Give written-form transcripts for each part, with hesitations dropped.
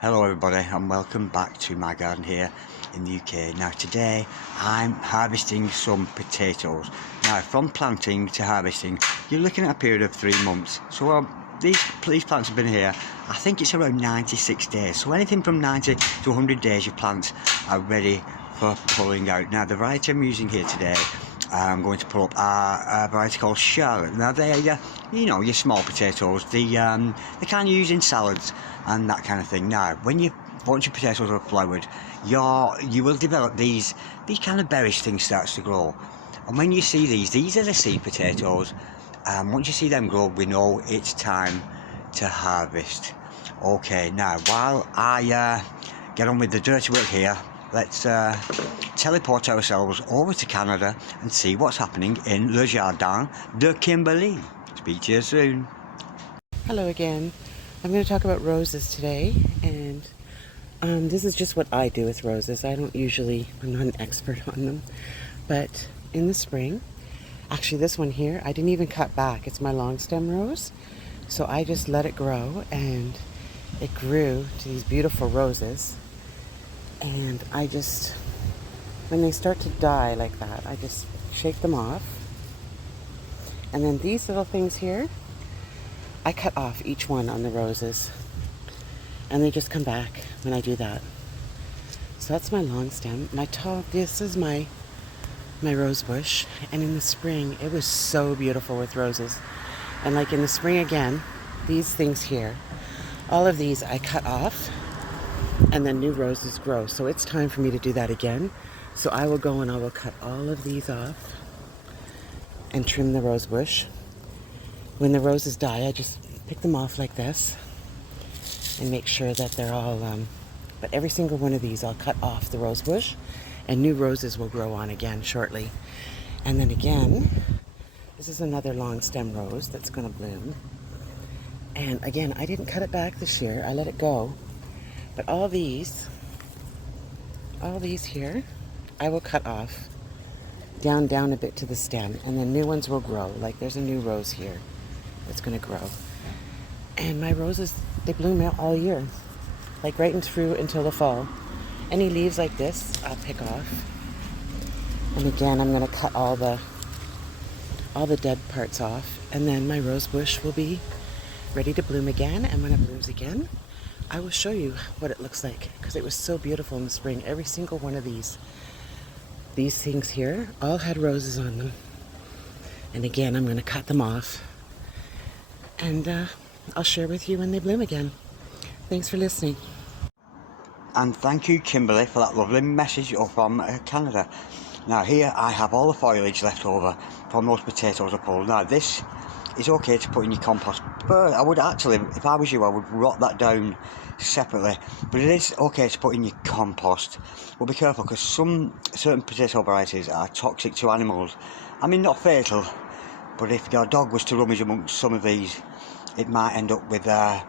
Hello everybody and welcome back to my garden here in the UK. Now today I'm harvesting some potatoes. Now from planting to harvesting you're looking at a period of 3 months. So these plants have been here, I think it's around 96 days. So anything from 90 to 100 days your plants are ready for pulling out. Now the variety I'm using here today, I'm going to pull up a variety called Charlotte. Now they're your small potatoes, the kind you use in salads and that kind of thing. Now once your potatoes are flowered, you will develop these kind of berries things starts to grow. And when you see these are the seed potatoes. Once you see them grow, we know it's time to harvest. Okay, now while I get on with the dirty work here, let's teleport ourselves over to Canada and see what's happening in Le Jardin de Kimberley. Speak to you soon. Hello again. I'm going to talk about roses today, and this is just what I do with roses. I'm not an expert on them, but in the spring, actually this one here, I didn't even cut back. It's my long stem rose, so I just let it grow, and it grew to these beautiful roses. And when they start to die like that, I just shake them off. And then these little things here, I cut off each one on the roses. And they just come back when I do that. So that's my long stem. This is my rose bush. And in the spring, it was so beautiful with roses. And like in the spring again, these things here, all of these I cut off. And then new roses grow. So it's time for me to do that again. So I will go and I will cut all of these off and trim the rose bush. When the roses die, I just pick them off like this and make sure that they're all, but every single one of these I'll cut off the rose bush and new roses will grow on again shortly. And then again, this is another long stem rose that's going to bloom. And again, I didn't cut it back this year. I let it go. But all these here, I will cut off down a bit to the stem, and then new ones will grow. Like there's a new rose here that's going to grow. And my roses, they bloom out all year, like right and through until the fall. Any leaves like this, I'll pick off. And again, I'm going to cut all the dead parts off, and then my rose bush will be ready to bloom again. And when it blooms again, I will show you what it looks like, because it was so beautiful in the spring. Every single one of these things here all had roses on them. And again, I'm going to cut them off. And I'll share with you when they bloom again. Thanks for listening. And thank you, Kimberly, for that lovely message from Canada. Now here I have all the foliage left over from those potatoes I pulled. Now this is okay to put in your compost, but I would actually, if I was you, I would rot that down separately. But it is okay to put in your compost. But be careful, because certain potato varieties are toxic to animals. I mean, not fatal, but if your dog was to rummage amongst some of these, it might end up with a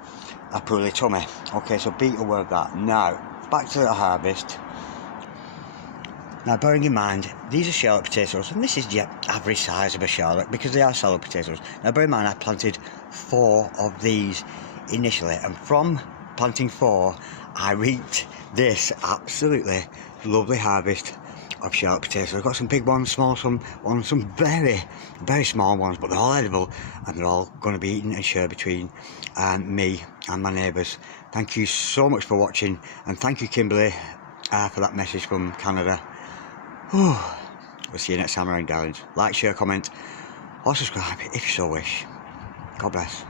poorly tummy. Okay, so be aware of that. Now back to the harvest. Now bearing in mind, these are Charlotte potatoes, and this is the average size of a Charlotte because they are salad potatoes. Now bear in mind, I planted 4 of these initially, and from planting 4, I reaped this absolutely lovely harvest of Charlotte potatoes. I've got some big ones, small ones, some very, very small ones, but they're all edible, and they're all going to be eaten and shared between me and my neighbours. Thank you so much for watching, and thank you, Kimberly, for that message from Canada. We'll see you next time around, darlings. Like, share, comment, or subscribe if you so wish. God bless.